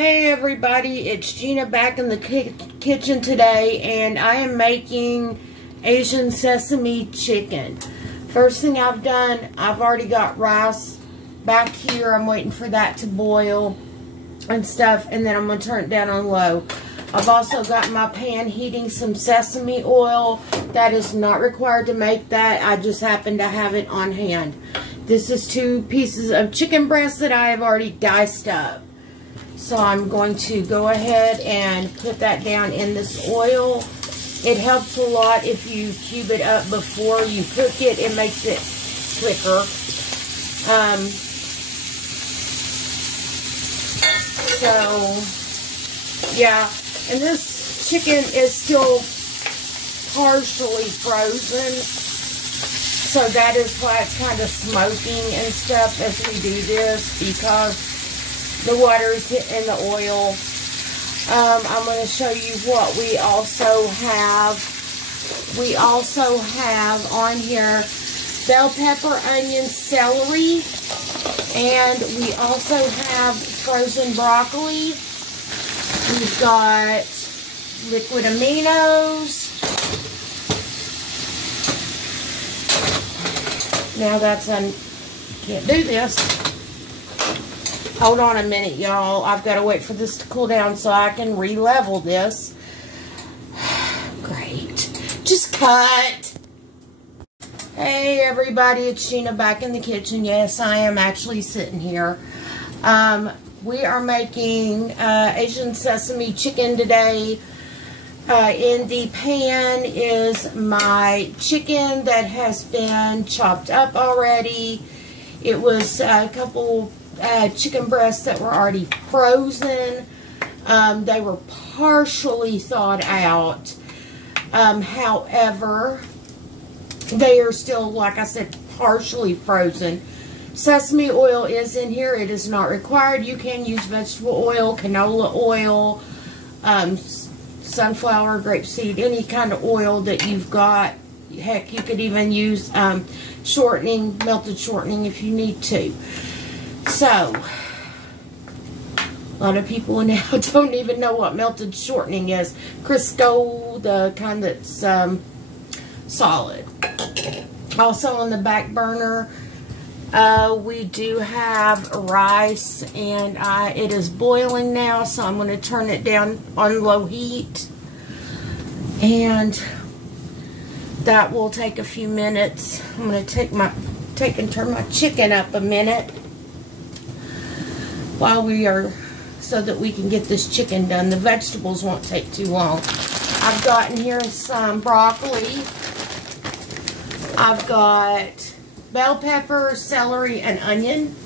Hey everybody, it's Gina back in the kitchen today, and I am making Asian sesame chicken. First thing I've done, I've already got rice back here. I'm waiting for that to boil and stuff, and then I'm going to turn it down on low. I've also got my pan heating some sesame oil. That is not required to make that. I just happen to have it on hand. This is 2 pieces of chicken breast that I have already diced up. So I'm going to go ahead and put that down in this oil. It helps a lot if you cube it up before you cook it. It makes it quicker. So, yeah. And this chicken is still partially frozen. So that is why it's kind of smoking and stuff as we do this, because the water's hitting the oil. I'm going to show you what we also have. We also have on here bell pepper, onion, celery, and we also have frozen broccoli. We've got liquid aminos. Now that's can't do this. Hold on a minute, y'all. I've got to wait for this to cool down so I can re-level this. Great. Just cut. Hey, everybody. It's Gina back in the kitchen. Yes, I am actually sitting here. We are making Asian sesame chicken today. In the pan is my chicken that has been chopped up already. It was a couple chicken breasts that were already frozen. They were partially thawed out. However, they are still, like I said, partially frozen. Sesame oil is in here. It is not required. You can use vegetable oil, canola oil, sunflower, grapeseed, any kind of oil that you've got. Heck, you could even use shortening, melted shortening if you need to. So, a lot of people now don't even know what melted shortening is. Crisco, the kind that's solid. Also on the back burner, we do have rice, and it is boiling now, so I'm going to turn it down on low heat. And that will take a few minutes. I'm going to turn my chicken up a minute while we are, so that we can get this chicken done. The vegetables won't take too long. I've gotten here some broccoli. I've got bell pepper, celery, and onion.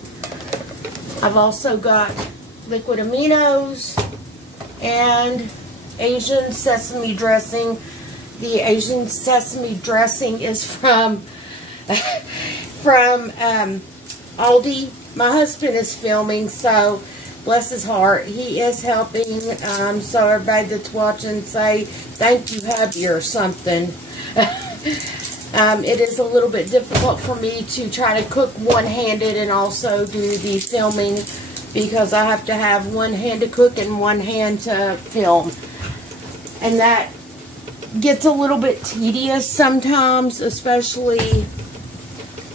I've also got liquid aminos and Asian sesame dressing. The Asian sesame dressing is from Aldi. My husband is filming, so bless his heart, he is helping. So everybody that's watching, say thank you, hubby, or something. It is a little bit difficult for me to try to cook one-handed and also do the filming, because I have to have one hand to cook and one hand to film. And that gets a little bit tedious sometimes, especially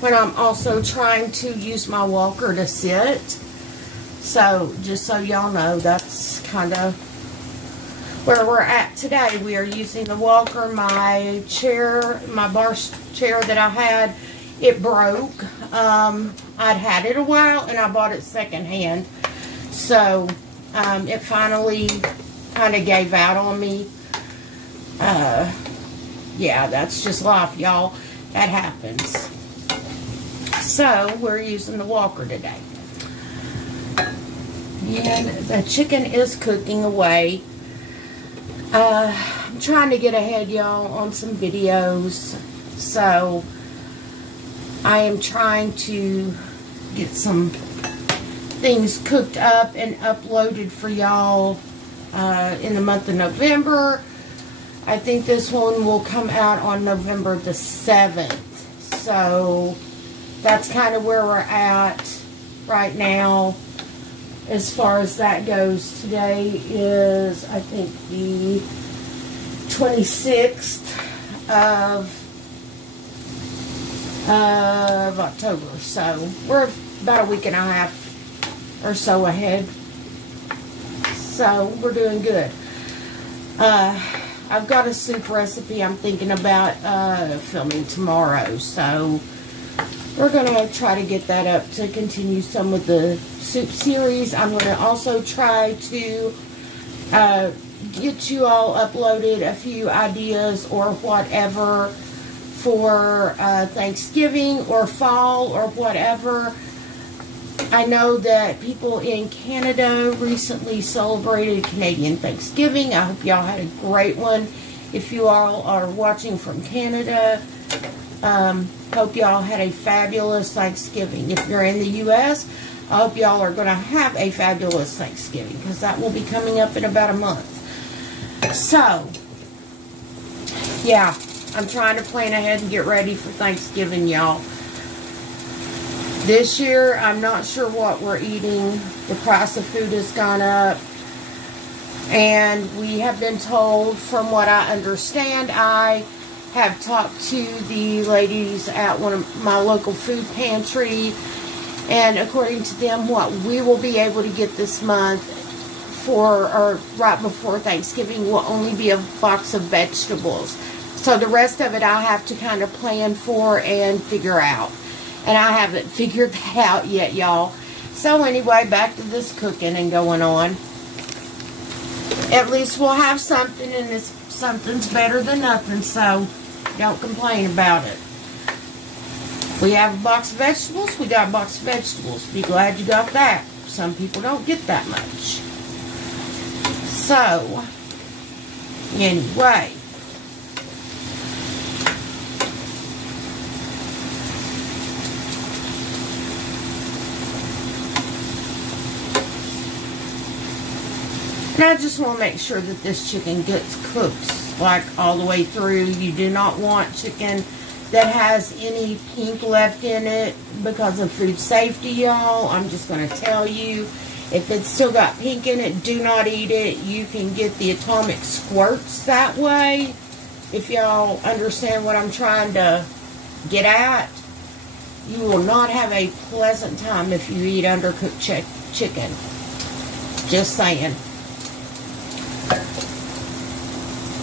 when I'm also trying to use my walker to sit. So, just so y'all know, that's kind of where we're at today. We are using the walker. My chair, my bar chair that I had, it broke. I'd had it a while, and I bought it secondhand. So, it finally kind of gave out on me. Yeah, that's just life, y'all. That happens. So, we're using the walker today. And the chicken is cooking away. I'm trying to get ahead, y'all, on some videos. So, I am trying to get some things cooked up and uploaded for y'all in the month of November. I think this one will come out on November the 7th. So, that's kind of where we're at right now. as far as that goes. Today is, I think, the 26th of October. So we're about a week and a half or so ahead. So we're doing good. I've got a soup recipe I'm thinking about filming tomorrow. So we're going to try to get that up to continue some of the soup series. I'm going to also try to get you all uploaded a few ideas or whatever for Thanksgiving or fall or whatever. I know that people in Canada recently celebrated Canadian Thanksgiving. I hope y'all had a great one. If you all are watching from Canada, hope y'all had a fabulous Thanksgiving. If you're in the U.S., I hope y'all are going to have a fabulous Thanksgiving, because that will be coming up in about a month. So, yeah, I'm trying to plan ahead and get ready for Thanksgiving, y'all. This year, I'm not sure what we're eating. The price of food has gone up. And we have been told, from what I understand, I have talked to the ladies at one of my local food pantry, and according to them, what we will be able to get this month or right before Thanksgiving will only be a box of vegetables. So the rest of it I have to kind of plan for and figure out. And I haven't figured that out yet, y'all. So anyway, back to this cooking and going on. At least we'll have something, and something's better than nothing, so don't complain about it. If we have a box of vegetables, we got a box of vegetables. Be glad you got that. Some people don't get that much. So, anyway. And I just want to make sure that this chicken gets cooked like all the way through. You do not want chicken that has any pink left in it because of food safety, y'all. I'm just going to tell you, if it's still got pink in it, do not eat it. You can get the atomic squirts that way. If y'all understand what I'm trying to get at, you will not have a pleasant time if you eat undercooked chicken. Just saying.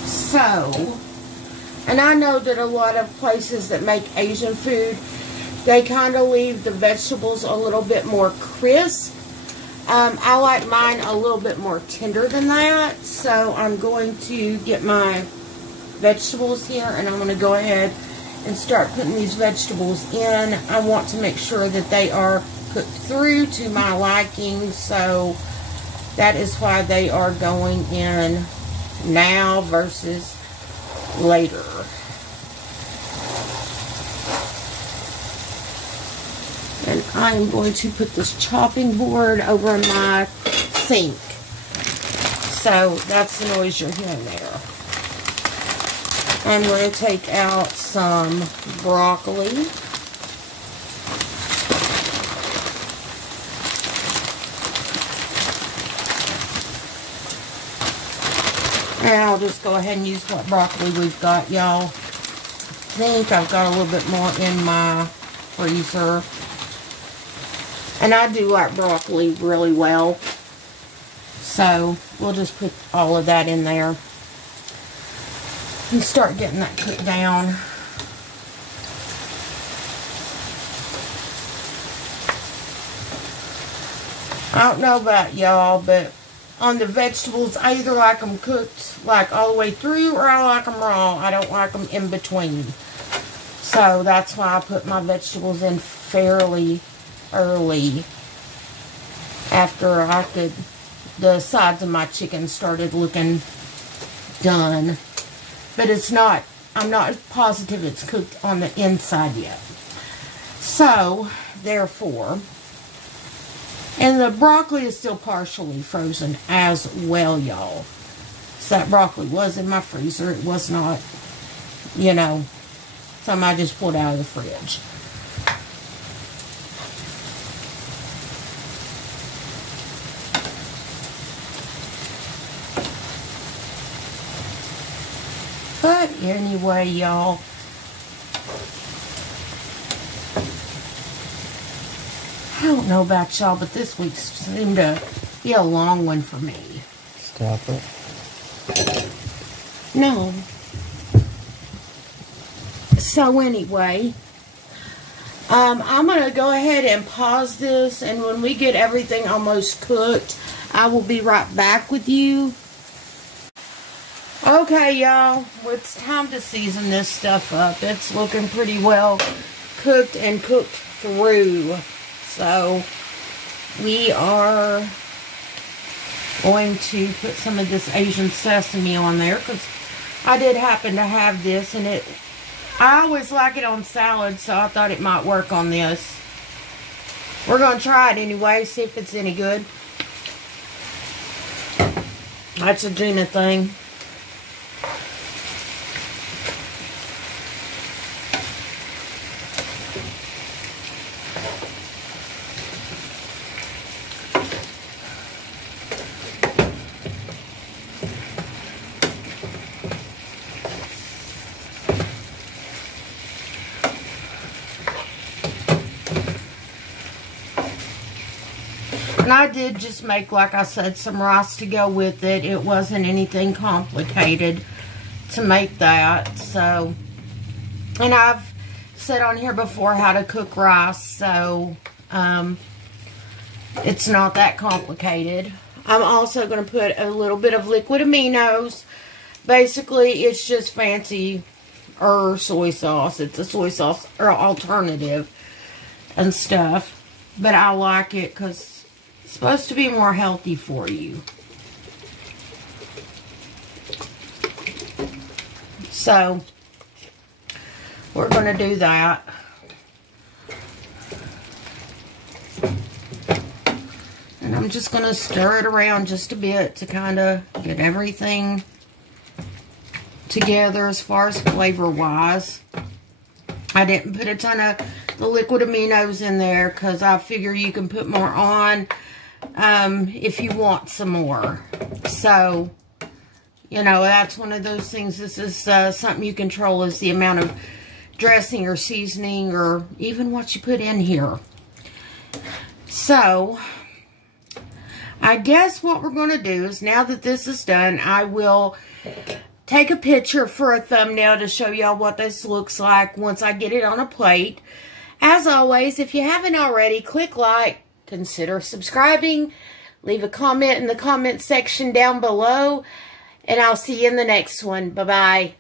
So, and I know that a lot of places that make Asian food, they kind of leave the vegetables a little bit more crisp. I like mine a little bit more tender than that. So I'm going to get my vegetables here, and I'm going to go ahead and start putting these vegetables in. I want to make sure that they are cooked through to my liking. So that is why they are going in now versus later. And I'm going to put this chopping board over my sink. So that's the noise you're hearing there. I'm going to take out some broccoli. And I'll just go ahead and use what broccoli we've got, y'all. I think I've got a little bit more in my freezer. And I do like broccoli really well. So we'll just put all of that in there and start getting that cooked down. I don't know about y'all, but on the vegetables, I either like them cooked like all the way through, or I like them raw. I don't like them in between. So that's why I put my vegetables in fairly early, after the sides of my chicken started looking done. But it's not, I'm not positive it's cooked on the inside yet. So, therefore, and the broccoli is still partially frozen as well, y'all. So that broccoli was in my freezer. It was not, you know, something I just pulled out of the fridge. But anyway, y'all, I don't know about y'all, but this week seemed to be a long one for me. Stop it. No. So anyway, I'm going to go ahead and pause this, and when we get everything almost cooked, I will be right back with you. Okay, y'all, well, it's time to season this stuff up. It's looking pretty well cooked and cooked through. So, we are going to put some of this Asian sesame on there, because I did happen to have this, and I always like it on salad, so I thought it might work on this. We're going to try it anyway, see if it's any good. That's a Gina thing. And I did just make, like I said, some rice to go with it. It wasn't anything complicated to make that. So, and I've said on here before how to cook rice. So, it's not that complicated. I'm also going to put a little bit of liquid aminos. Basically, it's just fancy soy sauce. It's a soy sauce or alternative and stuff. But I like it because it's supposed to be more healthy for you. So, we're going to do that. And I'm just going to stir it around just a bit to kind of get everything together as far as flavor-wise. I didn't put a ton of the liquid aminos in there because I figure you can put more on if you want some more. So, you know, that's one of those things. This is something you control, is the amount of dressing or seasoning or even what you put in here. So, I guess what we're going to do is, now that this is done, I will take a picture for a thumbnail to show y'all what this looks like once I get it on a plate. As always, if you haven't already, click like, consider subscribing, leave a comment in the comment section down below, and I'll see you in the next one. Bye-bye.